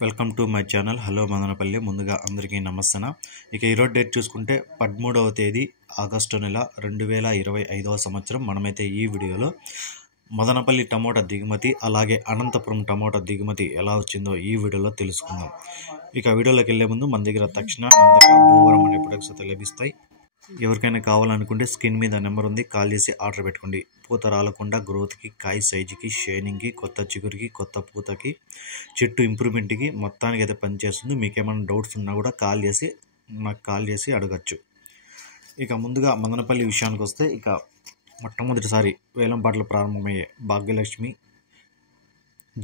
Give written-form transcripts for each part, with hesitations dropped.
Welcome to my channel. Hello Madanapalle. ముందుగా అందరికీ నమస్తే. ఇక ఈరోజు డేట్ చూసుకుంటే 13వ తేదీ ఆగస్టు నెల 2025వ సంవత్సరం. మనమైతే ఈ వీడియోలో మదనపల్లి టమోటా దిగుమతి అలాగే అనంతపురం టమోటా దిగుమతి ఎలా వచ్చిందో ఈ వీడియోలో తెలుసుకుందాం. ఇక వీడియోలోకి వెళ్ళే ముందు మన దగ్గర తక్షణ భూవరం అనే ప్రొడక్ట్స్ అయితే లభిస్తాయి. ఎవరికైనా కావాలనుకుంటే స్క్రీన్ మీద నెంబర్ ఉంది, కాల్ చేసి ఆర్డర్ పెట్టుకోండి. పూత రాలకుండా గ్రోత్కి, కాయ సైజుకి, షైనింగ్కి, కొత్త చిగురికి, కొత్త పూతకి, చెట్టు ఇంప్రూవ్మెంట్కి మొత్తానికి అయితే పనిచేస్తుంది. మీకు ఏమైనా డౌట్స్ ఉన్నా కూడా నాకు కాల్ చేసి అడగచ్చు. ఇక ముందుగా మదనపల్లి విషయానికి వస్తే, ఇక మొట్టమొదటిసారి వేలంపాటలు ప్రారంభమయ్యే భాగ్యలక్ష్మి,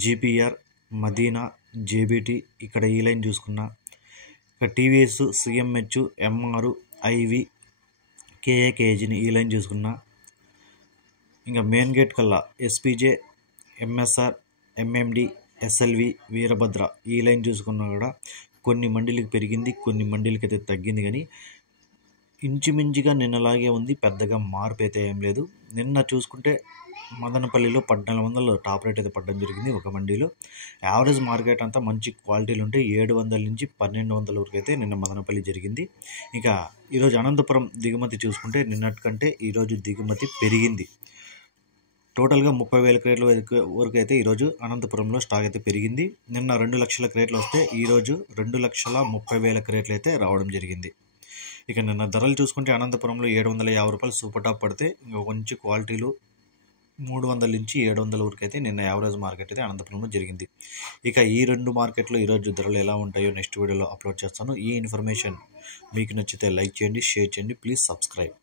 జీపీఆర్, మదీనా, జేబీటీ, ఇక్కడ ఈ లైన్ చూసుకున్నా, ఇక టీవీఎస్, సిఎంహెచ్, ఎంఆర్, ఐవి, కేఏకేజీని ఈ లైన్ చూసుకున్నా, ఇంకా మెయిన్ గేట్ కల్లా SPJ, MSR, MMD, SLV, Veerabhadra ఈ లైన్ చూసుకున్నా కూడా కొన్ని మండీలకు పెరిగింది, కొన్ని మండీలకి అయితే తగ్గింది. కానీ ఇంచుమించుగా నిన్నలాగే ఉంది, పెద్దగా మార్పు అయితే ఏం లేదు. నిన్న చూసుకుంటే మదనపల్లిలో 1400 టాప్ రేట్ అయితే పడడం జరిగింది ఒక మండీలో. యావరేజ్ మార్కెట్ అంతా మంచి క్వాలిటీలు ఉంటే 700 నుంచి 1200 వరకు అయితే నిన్న మదనపల్లి జరిగింది. ఇక ఈరోజు అనంతపురం దిగుమతి చూసుకుంటే నిన్నటికంటే ఈరోజు దిగుమతి పెరిగింది. టోటల్గా 30,000 క్రేట్ల వరకు అయితే ఈరోజు అనంతపురంలో స్టాక్ అయితే పెరిగింది. నిన్న 2 లక్షల క్రేట్లు వస్తే ఈరోజు 2,30,000 క్రేట్లు అయితే రావడం జరిగింది. ఇక నిన్న ధరలు చూసుకుంటే అనంతపురంలో 750 రూపాయలు సూపర్ టాప్ పడితే, ఇంకా మంచి క్వాలిటీలు 300 నుంచి 700 వరకు అయితే నిన్న యావరేజ్ మార్కెట్ అయితే అనంతపురంలో జరిగింది. ఇక ఈ రెండు మార్కెట్లో ఈరోజు ధరలు ఎలా ఉంటాయో నెక్స్ట్ వీడియోలో అప్లోడ్ చేస్తాను. ఈ ఇన్ఫర్మేషన్ మీకు నచ్చితే లైక్ చేయండి, షేర్ చేయండి, ప్లీజ్ సబ్స్క్రైబ్.